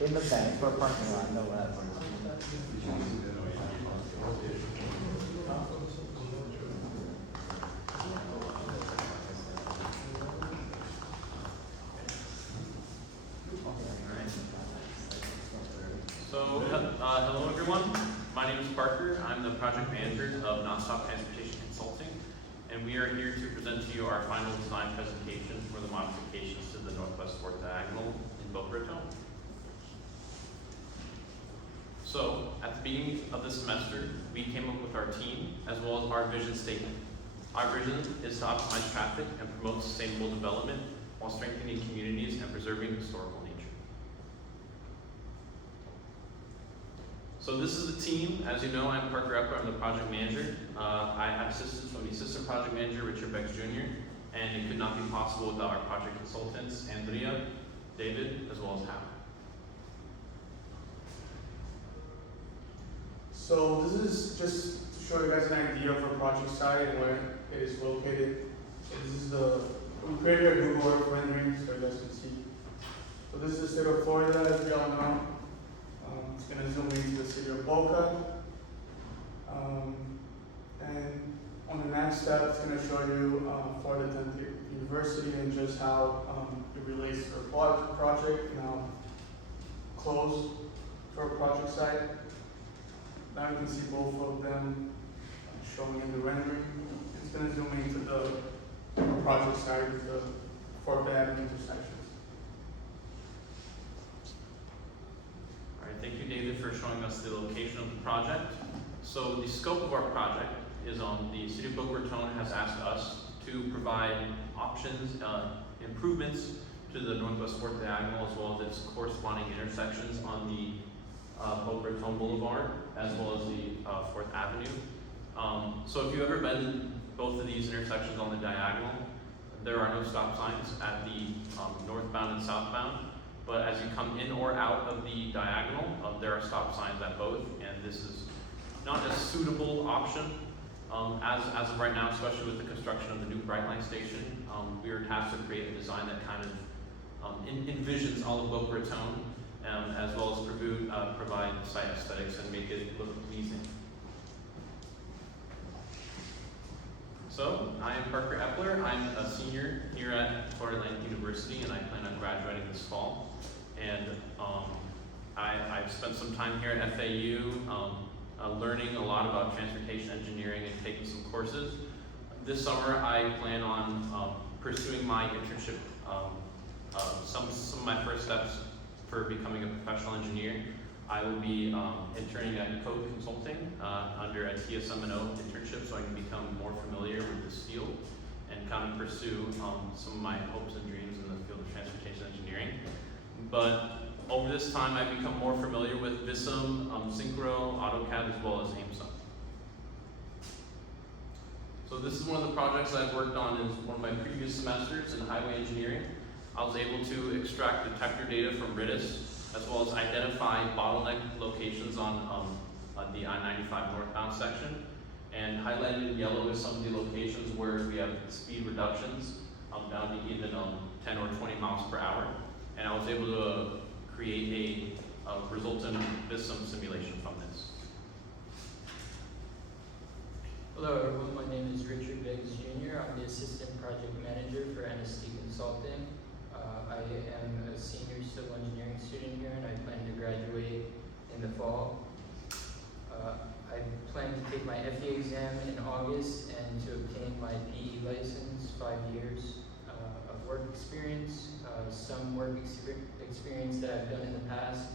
In the back for parking lot, no left. So, hello everyone. My name is Parker. I'm the project manager of NST Transportation Consulting, and we are here to present to you our final design presentation for the modifications to the Northwest 4th Diagonal in Boca Raton. So, at the beginning of the semester, we came up with our team as well as our vision statement. Our vision is to optimize traffic and promote sustainable development while strengthening communities and preserving historical nature. So this is the team. As you know, I'm Parker Epler. I'm the project manager. I have assistance from the assistant project manager, Richard Bex Jr., and it could not be possible without our project consultants, Andrea, David, as well as Hal. So this is just to show you guys an idea of our project site and where it is located. This is we created a Google Earth rendering so you guys can see. So this is the state of Florida, as you all know. It's going to zoom into the city of Boca. And on the next step, it's going to show you Florida Atlantic University and just how it relates to our project and how close to our project site. Now you can see both of them showing in the rendering. It's going to zoom into the project site with the 4th Avenue intersections. All right, thank you, David, for showing us the location of the project. So the scope of our project is the City of Boca Raton has asked us to provide options, improvements to the Northwest 4th Diagonal as well as its corresponding intersections on the Boca Raton Boulevard as well as the 4th Avenue. So if you've ever been to both of these intersections on the diagonal, there are no stop signs at the northbound and southbound. But as you come in or out of the diagonal, there are stop signs at both, and this is not a suitable option as of right now, especially with the construction of the new Brightline station. We were tasked to create a design that kind of envisions all of Boca Raton, as well as provide site aesthetics and make it look pleasing. So, I am Parker Epler. I'm a senior here at Florida Atlantic University, and I plan on graduating this fall. And I've spent some time here at FAU learning a lot about transportation engineering and taking some courses. This summer, I plan on pursuing my internship, some of my first steps for becoming a professional engineer. I will be interning at Code Consulting under a TSM&O internship so I can become more familiar with this field and kind of pursue some of my hopes and dreams in the field of transportation engineering. But over this time, I've become more familiar with Visum, Synchro, AutoCAD, as well as AIMSA. So this is one of the projects I've worked on in one of my previous semesters in highway engineering. I was able to extract detector data from RIDIS, as well as identify bottleneck locations on the I-95 northbound section. And highlighted in yellow is some of the locations where we have speed reductions down to even 10 or 20 miles per hour. And I was able to create a resultant Visum simulation from this. Hello everyone, my name is Richard Bex Jr. I'm the Assistant Project Manager for NST Consulting. I am a senior civil engineering student here and I plan to graduate in the fall. I plan to take my FE exam in August and to obtain my PE license, 5 years of work experience. Some work experience that I've done in the past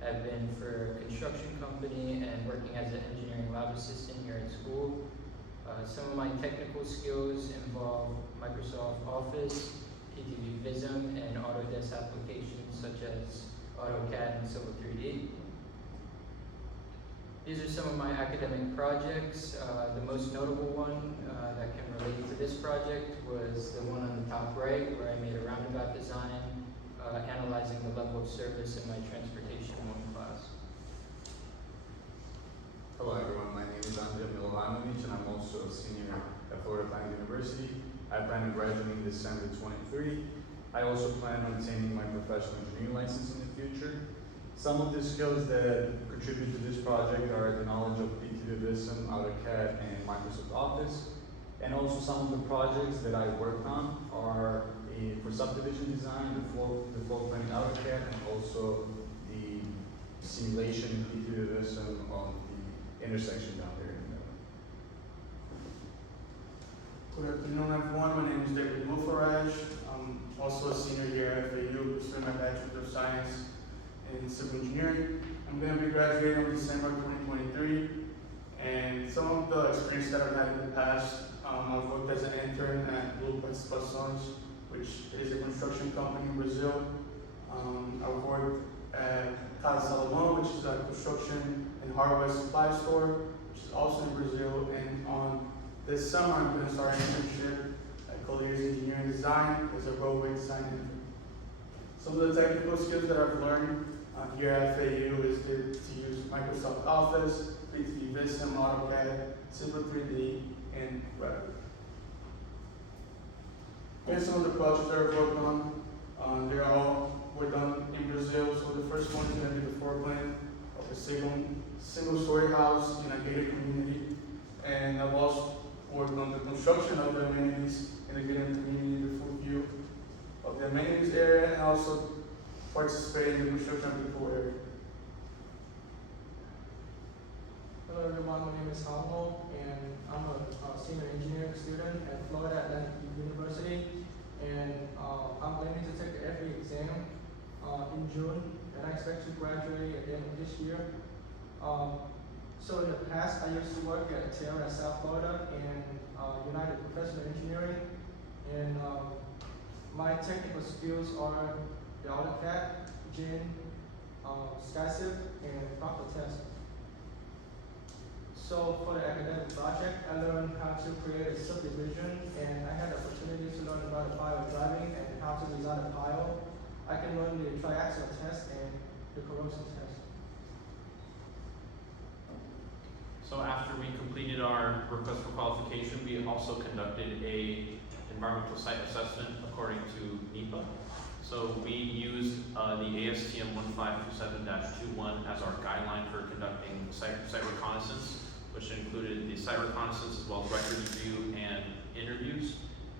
have been for a construction company and working as an engineering lab assistant here at school. Some of my technical skills involve Microsoft Office, PTV Visum, and Autodesk applications such as AutoCAD and Civil 3D. These are some of my academic projects. The most notable one that can relate to this project was the one on the top right where I made a roundabout design analyzing the level of service in my Transportation 1 class. Hello everyone, my name is Andrea Milovanovic and I'm also a senior at Florida Atlantic University. I plan on graduating December 23. I also plan on obtaining my professional engineering license in the future. Some of the skills that contribute to this project are the knowledge of PTVism, AutoCAD, and Microsoft Office. And also some of the projects that I worked on are for subdivision design, the floor plan in AutoCAD, and also the simulation in PTVism on the intersection down there. Good afternoon, everyone. My name is David Mufaraj. I'm also a senior here at FAU, pursuing my Bachelor of Science in Civil Engineering. I'm going to be graduating in December 2023. And some of the experience that I've had in the past, I've worked as an intern at Blue Passões, which is a construction company in Brazil. I've worked at Casa Salomão, which is a construction and hardware supply store, which is also in Brazil. And on this summer, I'm going to start an internship at Colliers Engineering Design as a roadway design intern. Some of the technical skills that I've learned here at FAU is to use Microsoft Office, PTVism, AutoCAD, Civil 3D, and Revit. Here's some of the projects that I've worked on. They all were done in Brazil. So the first one is going to be the floor plan of a single-story house in a gated community. And I've also worked on the construction of the amenities in the gated community, the full view of the amenities area, and also participate in the construction of the pool area. Hello everyone, my name is Halmo, and I'm a senior engineering student at Florida Atlantic University, and I'm planning to take the FE exam in June, and I expect to graduate at the end of this year. So in the past, I used to work at Terra, South Florida, and United Professional Engineering, and my technical skills are the AutoCAD, GIN, SkySift, and Proctor Test. So for the academic project, I learned how to create a subdivision, and I had the opportunity to learn about the pile driving and how to design a pile. I can learn the triaxial test and the corrosion test. So after we completed our request for qualification, we also conducted a environmental site assessment according to NEPA. So we used the ASTM 1527-21 as our guideline for conducting site reconnaissance, which included the site reconnaissance as well as records review and interviews.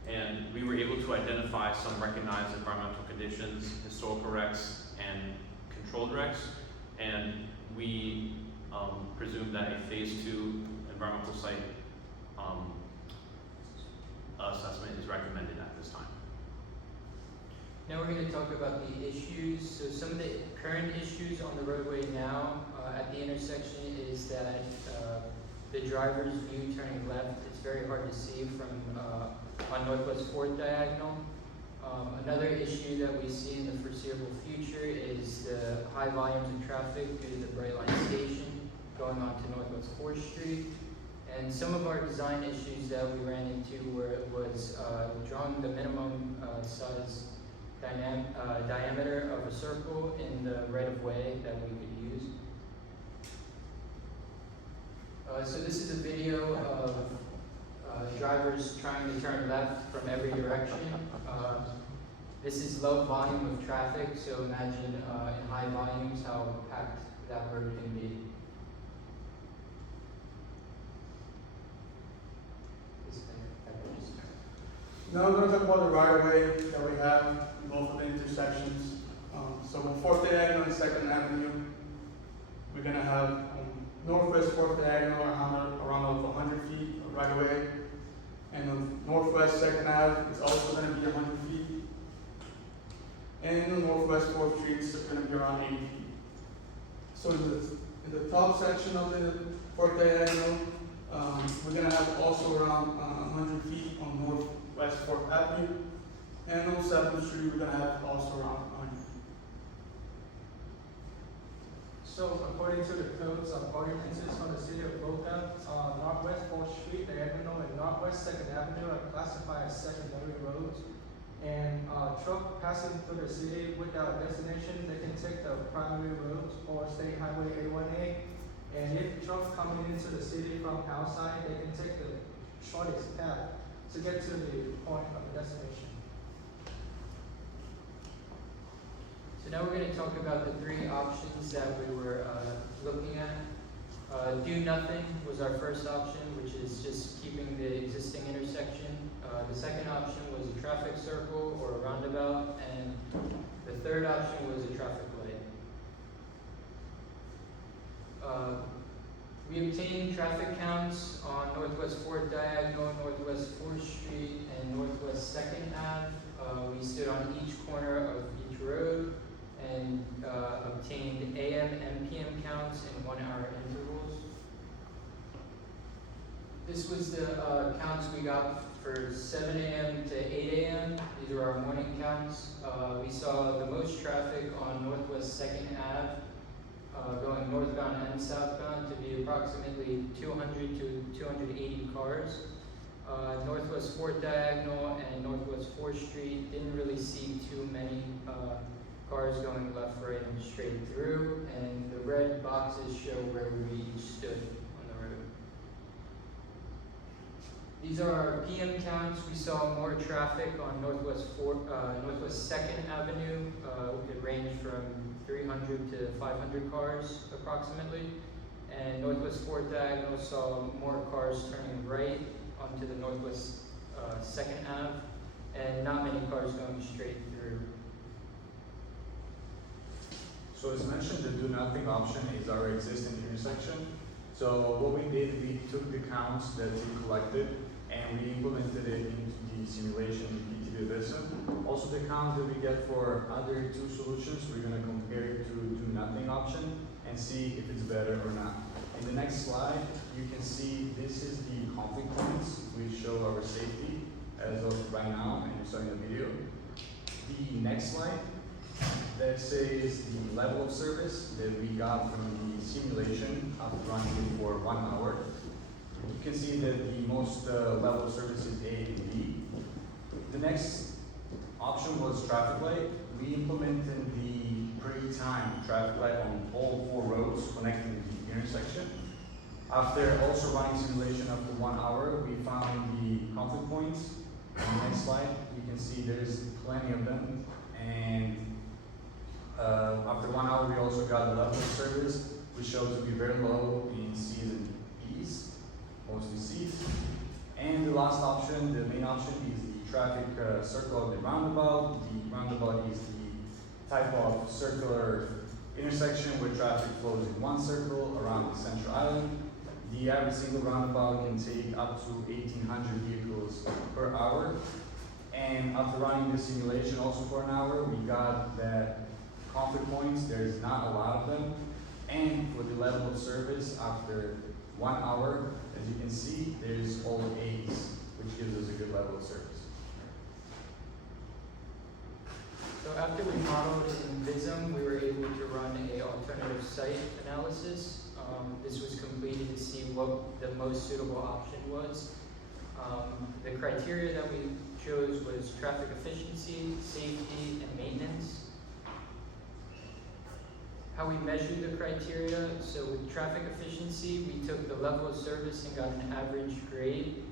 And we were able to identify some recognized environmental conditions, historical recs, and controlled recs. And we presume that a phase 2 environmental site assessment is recommended at this time. Now we're going to talk about the issues. So some of the current issues on the roadway now at the intersection is that the driver's view turning left, it's very hard to see from on Northwest 4th diagonal. Another issue that we see in the foreseeable future is the high volumes of traffic due to the Brightline station going on to Northwest 4th Street. And some of our design issues that we ran into was drawing the minimum size diameter of a circle in the right-of-way that we could use. So this is a video of drivers trying to turn left from every direction. This is low volume of traffic, so imagine in high volumes how packed that road can be. Now I'm going to talk about the right-of-way that we have in both of the intersections. So on 4th Diagonal and 2nd Avenue, we're going to have Northwest 4th Diagonal around 100 feet of right-of-way. And on Northwest 2nd Ave, it's also going to be 100 feet. And on Northwest 4th Street, it's going to be around 80 feet. So in the top section of the 4th Diagonal, we're going to have also around 100 feet on Northwest 4th Avenue. And on 7th Street, we're going to have also around 100 feet. So according to the codes of ordinances from the city of Boca, Northwest 4th Street Diagonal and Northwest 2nd Avenue are classified as secondary roads. And truck passing through the city without a destination, they can take the primary roads or State Highway A1A. And if trucks coming into the city from outside, they can take the shortest path to get to the point of the destination. So So now we're going to talk about the three options that we were looking at. Do nothing was our first option, which is just keeping the existing intersection. The second option was a traffic circle or a roundabout, and the third option was a traffic light. We obtained traffic counts on Northwest 4th Diagonal, Northwest 4th Street, and Northwest 2nd Ave. We stood on each corner of each road and obtained AM and PM counts in 1 hour intervals. This was the counts we got for 7 a.m. to 8 a.m. These were our morning counts. We saw the most traffic on Northwest 2nd Ave, going northbound and southbound, to be approximately 200 to 280 cars. Northwest 4th Diagonal and Northwest 4th Street didn't really see too many cars going left, right, and straight through, and the red boxes show where we each stood on the road. These are our PM counts. We saw more traffic on Northwest 2nd Avenue. It ranged from 300 to 500 cars approximately. And Northwest 4th Diagonal saw more cars turning right onto the Northwest 2nd Ave, and not many cars going straight through. So as mentioned, the do nothing option is our existing intersection. So what we did, we took the counts that we collected and we implemented it into the simulation in PTV Vism. Also the counts that we get for other two solutions, we're going to compare it to do nothing option and see if it's better or not. In the next slide, you can see this is the conflict points. We show our safety as of right now, and you saw in the video. The next slide, that says the level of service that we got from the simulation after running it for 1 hour. You can see that the most level of service is A and B. The next option was traffic light. We implemented the pre-timed traffic light on all 4 roads connecting the intersection. After also running simulation after 1 hour, we found the conflict points. On the next slide, you can see there's plenty of them. And after 1 hour, we also got the level of service, which showed to be very low in C's and B's, mostly C's. And the last option, the main option, is the traffic circle of the roundabout. The roundabout is the type of circular intersection where traffic flows in one circle around the central island. The average single roundabout can take up to 1,800 vehicles per hour. And after running the simulation also for an hour, we got that conflict points, there's not a lot of them. And for the level of service, after 1 hour, as you can see, there's all A's, which gives us a good level of service. So after we modeled in Vism, we were able to run an alternative site analysis. This was completed to see what the most suitable option was. The criteria that we chose was traffic efficiency, safety, and maintenance. How we measured the criteria, so with traffic efficiency, we took the level of service and got an average grade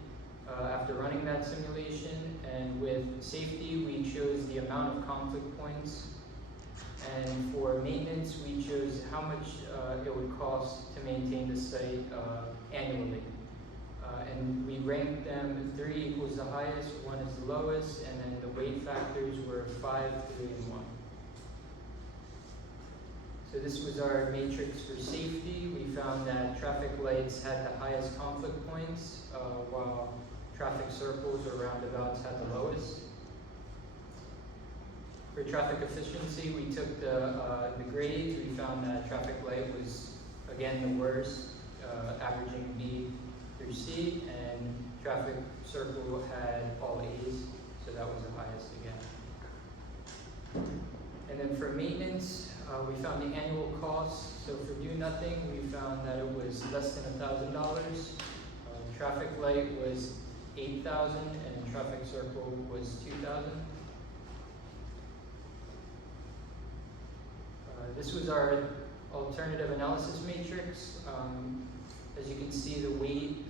after running that simulation. And with safety, we chose the amount of conflict points. And for maintenance, we chose how much it would cost to maintain the site annually. And we ranked them 3 equals the highest, 1 is the lowest, and then the weight factors were 5, 3, and 1. So this was our matrix for safety. We found that traffic lights had the highest conflict points, while traffic circles or roundabouts had the lowest. For traffic efficiency, we took the grades. We found that traffic light was, again, the worst, averaging B through C, and traffic circle had all A's, so that was the highest again. And then for maintenance, we found the annual cost. So for do nothing, we found that it was less than $1,000. Traffic light was $8,000, and traffic circle was $2,000. This was our alternative analysis matrix. As you can see, the weight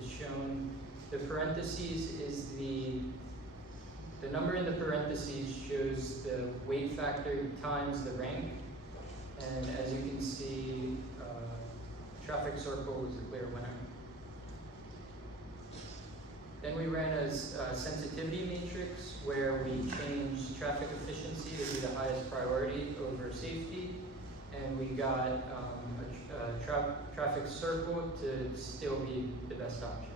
is shown. The parentheses is the The number in the parentheses shows the weight factor times the rank. And as you can see, traffic circle was a clear winner. Then we ran a sensitivity matrix where we changed traffic efficiency to be the highest priority over safety. And we got a traffic circle to still be the best option.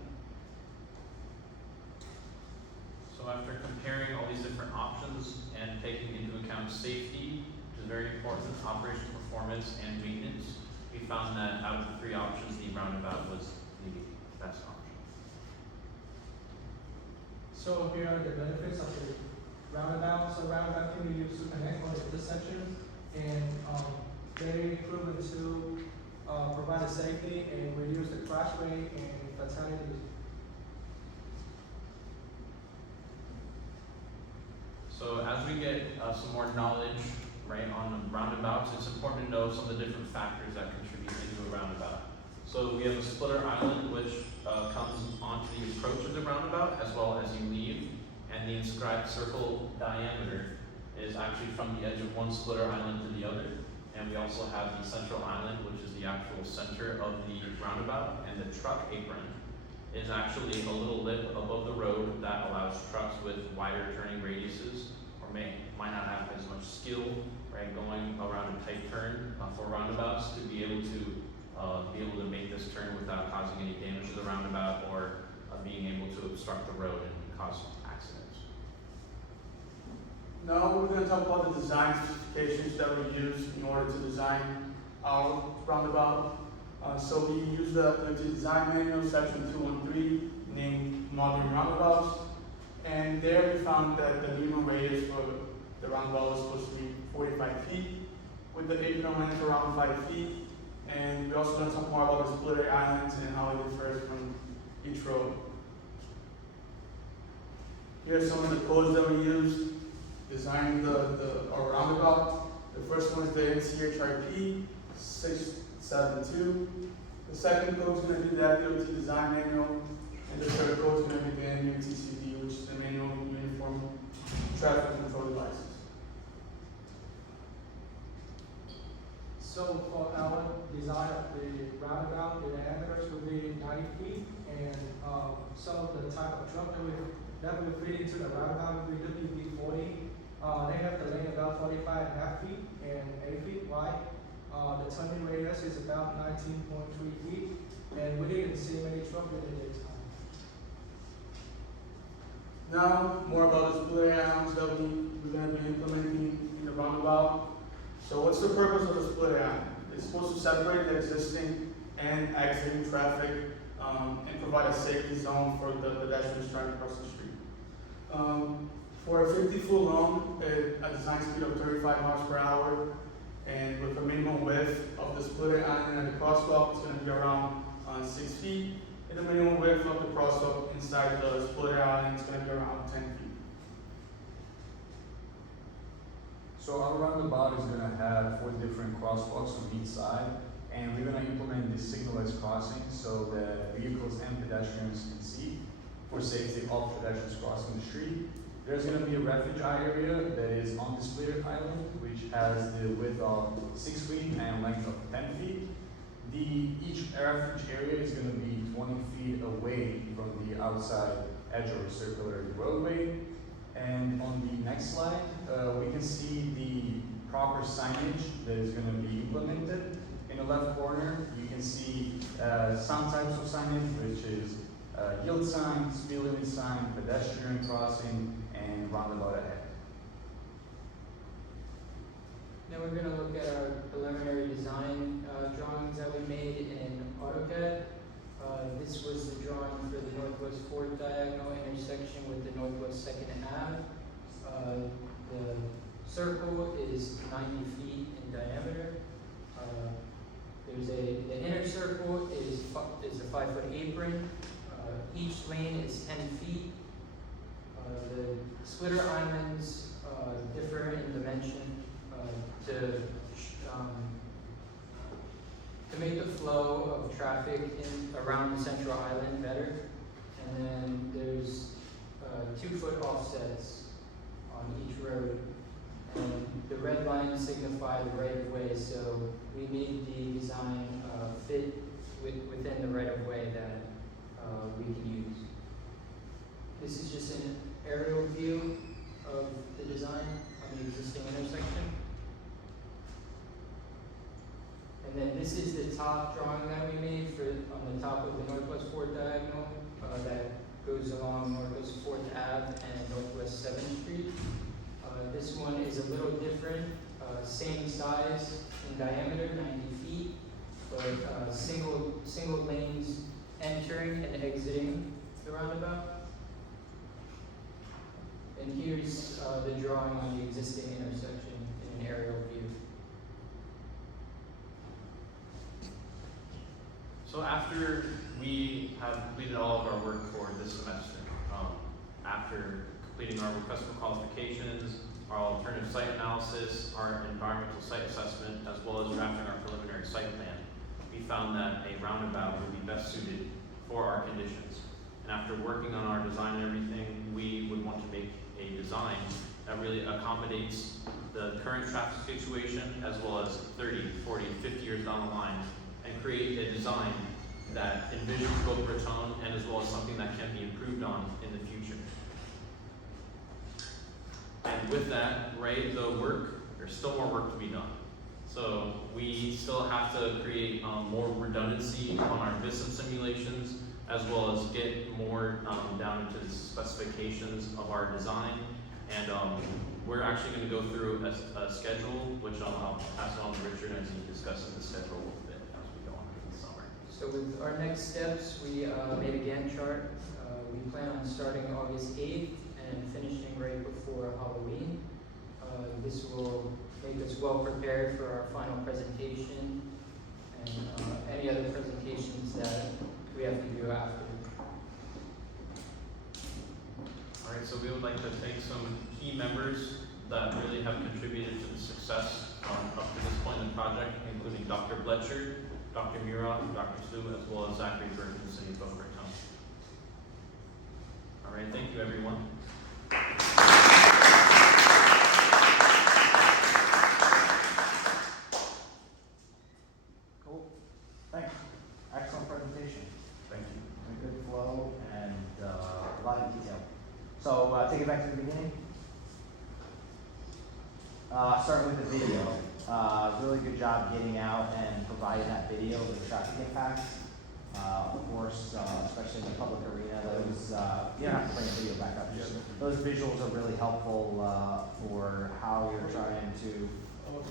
So after comparing all these different options and taking into account safety, which is very important, operational performance and maintenance, we found that out of the three options, the roundabout was the best option. So here are the benefits of the roundabout. So roundabout can be used to connect on the intersections, and very equivalent to provide a safety and reduce the crash rate and fatalities. So as we get some more knowledge, right, on roundabouts, it's important to know some of the different factors that contribute into a roundabout. So we have a splitter island, which comes onto the approach of the roundabout as well as you leave, and the inscribed circle diameter is actually from the edge of one splitter island to the other. And we also have the central island, which is the actual center of the roundabout, and the truck apron is actually a little lip above the road that allows trucks with wider turning radiuses, or might not have as much skill, right, going around a tight turn for roundabouts, to be able to make this turn without causing any damage to the roundabout or being able to obstruct the road and cause accidents. Now we're going to talk about the design specifications that we use in order to design our roundabout. So we use the design manual, section 213, named Modern Roundabouts. And there we found that the minimum radius for the roundabout was supposed to be 45 feet, with the apron length around 5 feet. And we also going to talk more about the splitter islands and how it differs from each road. Here are some of the codes that we used designing our roundabout. The first one is the NCHRP 672. The second code is going to be the FDOT design manual, and the third code is going to be the NUTCD, which is the manual of uniform traffic control devices. So for our design of the roundabout, the diameters will be 90 feet, and so the type of truck that will fit into the roundabout will be WB40. They have the lane about 45.5 feet and 8 feet wide. The turning radius is about 19.3 feet, and we didn't see many trucks in the daytime. Now, more about the splitter islands that we're going to be implementing in the roundabout. So what's the purpose of the splitter island? It's supposed to separate the existing and exiting traffic and provide a safety zone for the pedestrians trying to cross the street. For a 50-foot long, a design speed of 35 miles per hour, and with a minimum width of the splitter island and the crosswalk, it's going to be around 6 feet. And the minimum width of the crosswalk inside the splitter island is going to be around 10 feet. So our roundabout is going to have 4 different crosswalks on each side, and we're going to implement this signalized crossing so that vehicles and pedestrians can see for safety of pedestrians crossing the street. There's going to be a refuge area that is on the splitter island, which has the width of 6 feet and length of 10 feet. Each refuge area is going to be 20 feet away from the outside edge of the circular roadway. And on the next slide, we can see the proper signage that is going to be implemented. In the left corner, you can see some types of signage, which is yield sign, speed limit sign, pedestrian crossing, and roundabout ahead. Now we're going to look at our preliminary design drawings that we made in AutoCAD. This was the drawing for the Northwest 4th diagonal intersection with the Northwest 2nd Ave. The circle is 90 feet in diameter. The inner circle is a 5-foot apron. Each lane is 10 feet. The splitter islands differ in dimension to make the flow of traffic around the central island better. And then there's 2-foot offsets on each road. And the red lines signify the right of way, so we made the design fit within the right of way that we can use. This is just an aerial view of the design on the existing intersection. And then this is the top drawing that we made for on the top of the Northwest 4th diagonal that goes along Northwest 4th Ave and Northwest 7th Street. This one is a little different, same size in diameter, 90 feet, but single lanes entering and exiting the roundabout. And here's the drawing on the existing intersection in an aerial view. So after we have completed all of our work for this semester, after completing our request for qualifications, our alternative site analysis, our environmental site assessment, as well as drafting our preliminary site plan, we found that a roundabout would be best suited for our conditions. And after working on our design and everything, we would want to make a design that really accommodates the current traffic situation as well as 30, 40, 50 years down the line, and create a design that envisions Boca Raton and as well as something that can be improved on in the future. And with that, Ray, there's still more work to be done. So we still have to create more redundancy on our VISM simulations, as well as get more down into the specifications of our design. And we're actually going to go through a schedule, which I'll pass it on to Richard as he discusses the schedule a little bit as we go on through the summer. So with our next steps, we made a Gantt chart. We plan on starting August 8th and finishing right before Halloween. This will make us well prepared for our final presentation and any other presentations that we have to do after. All right, so we would like to thank some key members that really have contributed to the success up to this point in the project, including Dr. Bletcher, Dr. Murad, Dr. Su, as well as Zachary Burke in the city of Boca Raton. All right, thank you, everyone. Cool. Thanks. Excellent presentation. Thank you. A good flow and a lot of detail. So take it back to the beginning. Starting with the video. Really good job getting out and providing that video of the traffic impacts. Of course, especially in the public arena, those, you don't have to bring a video back up. Just, those visuals are really helpful for how you're trying to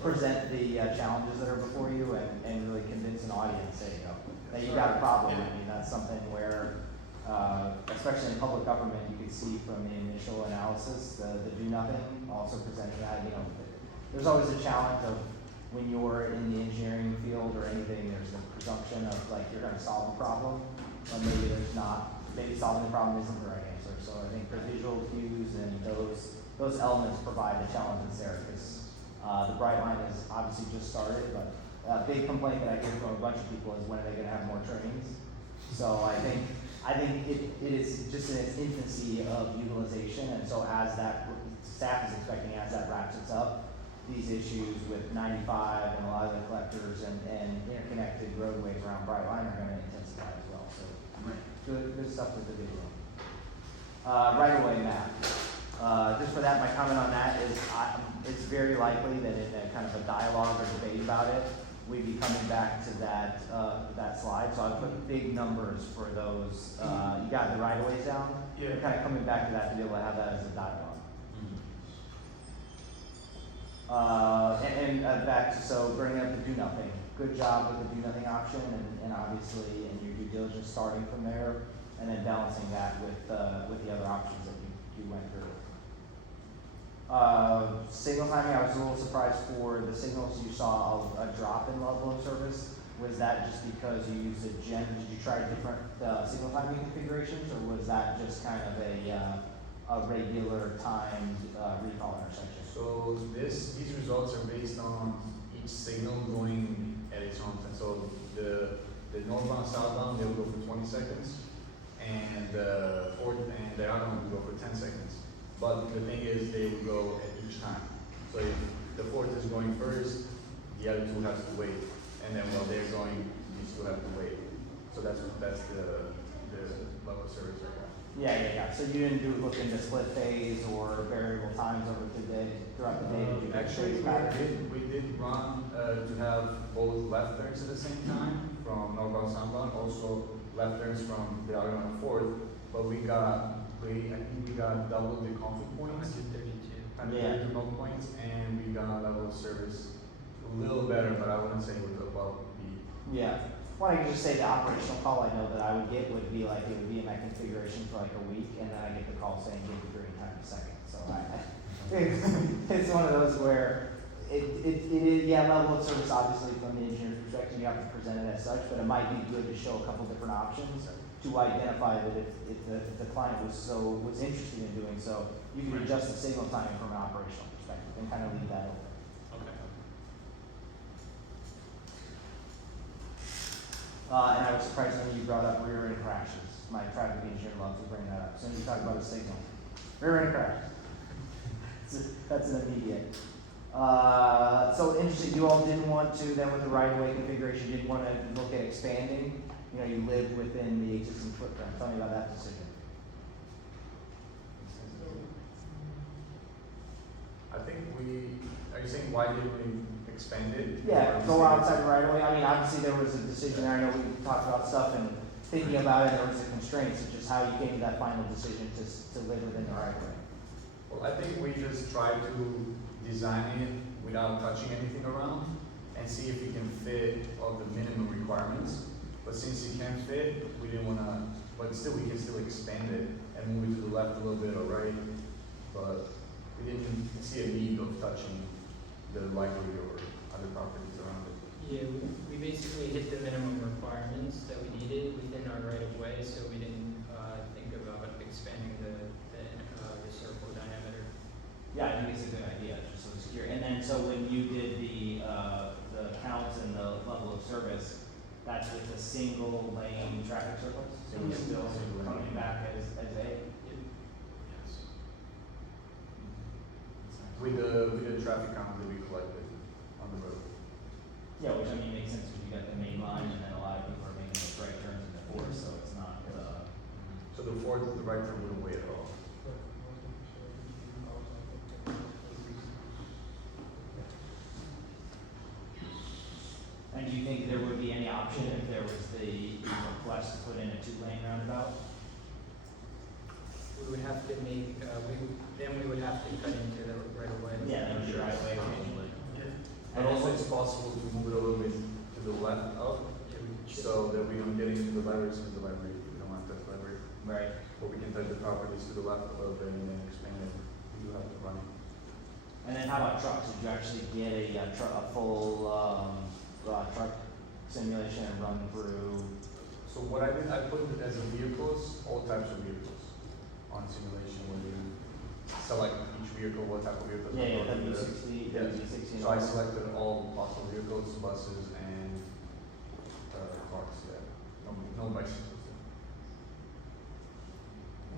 present the challenges that are before you and really convince an audience, there you go, that you got a problem. I mean, that's something where, especially in public government, you can see from the initial analysis, the do nothing, also presenting that, you know, there's always a challenge of when you're in the engineering field or anything, there's the presumption of like you're going to solve a problem, but maybe there's not. Maybe solving the problem isn't the right answer. So I think the visual cues and those elements provide the challenges there because the bright line is obviously just started, but a big complaint that I hear from a bunch of people is when are they going to have more trains? So I think it is just in its infancy of utilization, and so as that staff is expecting as that wraps its up, these issues with 95 and a lot of the collectors and interconnected roadways around Brightline are going to intensify as well. So good stuff with the video. Right-of-way map. Just for that, my comment on that is it's very likely that in a kind of a dialogue or debate about it, we'd be coming back to that that slide. So I put big numbers for those. You got the right-of-ways down? Yeah. We're kind of coming back to that to be able to have that as a dialogue. Back to, so bringing up the do nothing. Good job with the do nothing option and obviously in your due diligence starting from there and then balancing that with the other options that you went through. Signal timing, I was a little surprised for the signals you saw a drop in level of service. Was that just because you used did you try different signal timing configurations or was that just kind of a regular timed recall intersection? So these results are based on each signal going at its own time. So the northbound, southbound, they will go for 20 seconds, and the other one will go for 10 seconds. but the thing is, they would go at each time. So if the fourth is going first, the other two have to wait, and then while they're going, you still have to wait. So that's the level of service right now. Yeah. So you didn't look into split phase or variable times over the day, throughout the day? Did you Actually, pattern? we did run to have both left turns at the same time from Norval Samba, also left turns from the other on the fourth, but I think we got double the conflict points. 132. 132 conflict points, and we got level of service a little better, but I wouldn't say it was above the. Yeah. Well, I could just say the operational call I know that I would get would be like, it would be in my configuration for like a week, and then I get the call saying, give me 30 times a second. So it's one of those where it is, yeah, level of service obviously from the engineer's perspective, you have to present it as such, but it might be good to show a couple different options to identify that if the client was interested in doing so, you can adjust the signal timing from an operational perspective and kind of leave that open. Okay. And I was surprised when you brought up rear end crashes. My traffic engineer loves to bring that up. As soon as you talk about a signal, rear end crashes. That's an immediate. So interesting, you all didn't want to, then with the right-of-way configuration, you didn't want to look at expanding. You know, you lived within the existing footprint. Tell me about that decision. I think are you saying why did we expand it? Yeah, Or you go saying outside the right-of-way. I mean, obviously there was a decision there. I know we talked about stuff and thinking about it, there was a constraint. It's just how you came to that final decision to live within the right-of-way. Well, I think we just tried to design it without touching anything around and see if we can fit all the minimum requirements. But since it can't fit, we didn't want to, but still we can still expand it and move it to the left a little bit or right. But we didn't see a need of touching the library or other properties around it. Yeah, we basically hit the minimum requirements that we needed within our right of way, so we didn't think about expanding the circle diameter. Yeah, I think it's a good idea, just so it's secure. And then, so when you did the counts and the level of service, that's with the single lane traffic circles? So you're still coming back as A? Yes. With the traffic count that we collected on the road. Yeah, which I mean makes sense because you got the main line and then a lot of people are making those right turns in the fourth, so it's not, So the fourth, the right turn wouldn't wait at all. And do you think there would be any option if there was the request to put in a 2-lane roundabout? We would have to make, we would have to cut into the right of way. Yeah, that would be right away occasionally. But also it's possible to move it a little bit to the left up, Yeah, we should- so that we don't get into the library, since the library, we don't want to touch the library. Right. But we can touch the properties to the left a little bit and then expand it. We do have to run it. And then how about trucks? Did you actually get a full truck simulation and run through? So what I did, I put it as a vehicles, all types of vehicles on simulation where you select each vehicle, what type of vehicle. Yeah, W60, Yeah. W60. So I selected all possible vehicles, buses and cars, yeah. No bicycles.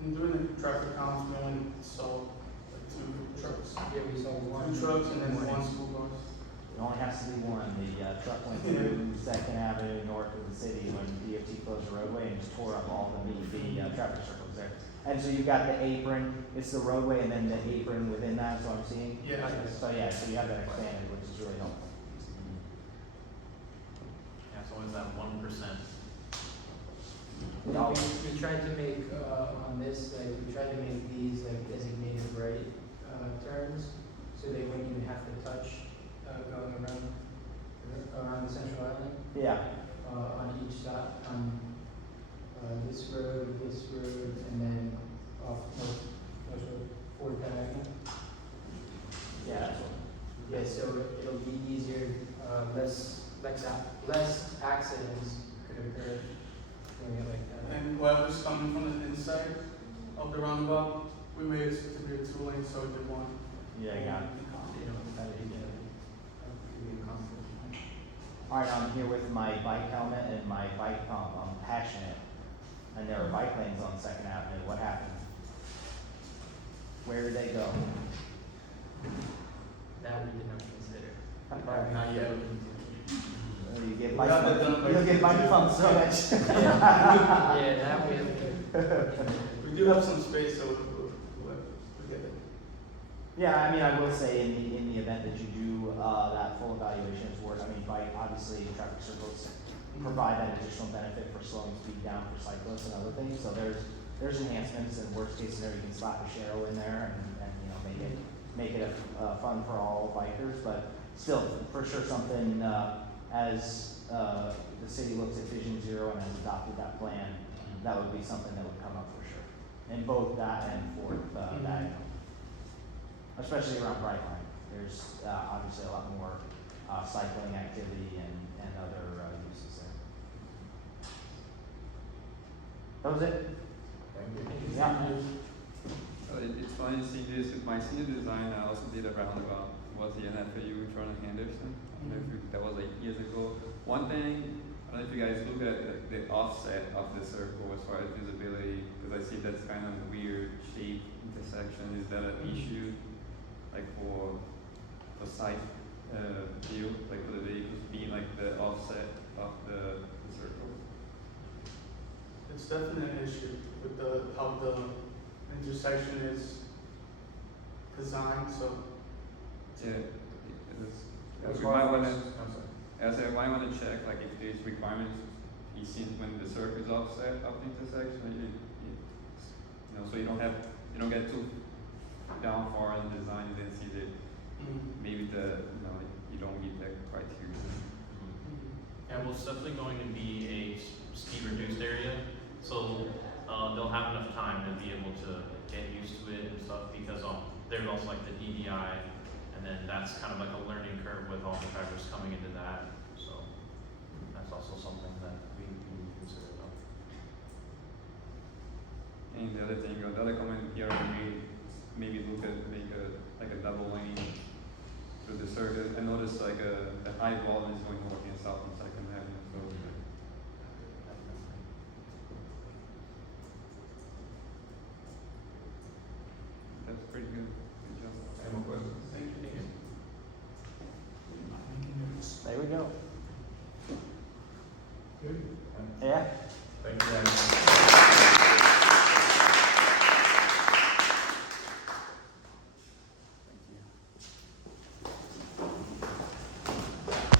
And during the traffic counts, we only saw like 2 trucks. Yeah, we saw one. 2 trucks and then 1 school bus. It only has to be one. The truck went through Second Avenue north of the city when DOT closed the roadway and just tore up all the traffic circles there. And so you've got the apron, it's the roadway and then the apron within that, so I'm seeing. Yeah. So yeah, so you have that expanded, which is really helpful. Yeah, so is that 1%? We tried to make, on this, like, we tried to make these like designated right, turns, so they wouldn't even have to touch, going around the central island, Yeah, on each side, on, this road, and then off North Road, Fourth Avenue. yeah, that's what. Yeah, so it'll be easier, less accidents could occur doing it like that. And whoever's coming from the inside of the roundabout, we made it to be a 2-lane, so we did 1. Yeah, I got it. That could be a conflict. All right, I'm here with my bike helmet and my bike pump. I'm passionate. And there are bike lanes on Second Avenue. What happened? Where do they go? That we did not consider. Right. Not yet looking into. You get We bike have that done by you'll get bike 52. pumps so much. Yeah, that we have to. We do have some space, so we'll get it. Yeah, I mean, I will say in the event that you do, that full evaluation is work, I mean, bike, obviously, traffic circles provide that additional benefit for slowing speed down for cyclists and other things, so there's enhancements, and worst case scenario, you can slap a Sharo in there and, you know, make it a fun for all bikers, but still, for sure, something, as, the city looks at Vision Zero and has adopted that plan, that would be something that would come up for sure, in both that and Fourth, Diagonal. Especially around Brightline, there's, obviously a lot more, cycling activity and other, uses there. That was it? Yeah. It's funny seeing this with my senior design. I also did a roundabout. Was the NFAU in front of Henderson? I don't know if that was like years ago. One thing, I don't know if you guys look at the offset of the circle as far as visibility, because I see that's kind of a weird shape intersection. Is that an issue, like for site view, like for the vehicles being like the offset of the circle? It's definitely an issue with how the intersection is designed, so. Yeah, As we far might want as- to. I'm sorry. As I might want to check, like if there's requirements, you see when the circle is offset of the intersection, you know, so you don't get too down far in the design and then see that maybe you don't meet that criteria. Yeah, well, it's definitely going to be a speed reduced area, so they'll have enough time to be able to get used to it and stuff, because there's also like the DDI, and then that's kind of like a learning curve with all the drivers coming into that, so that's also something that we consider though. And the other thing, the other comment here I made, maybe make a double lane through the circuit. I noticed like the high volume is going north and south on Second Avenue, so that's pretty good. Good job. Any more questions? Thank you. There we go. Good. Yeah. Thank you, guys.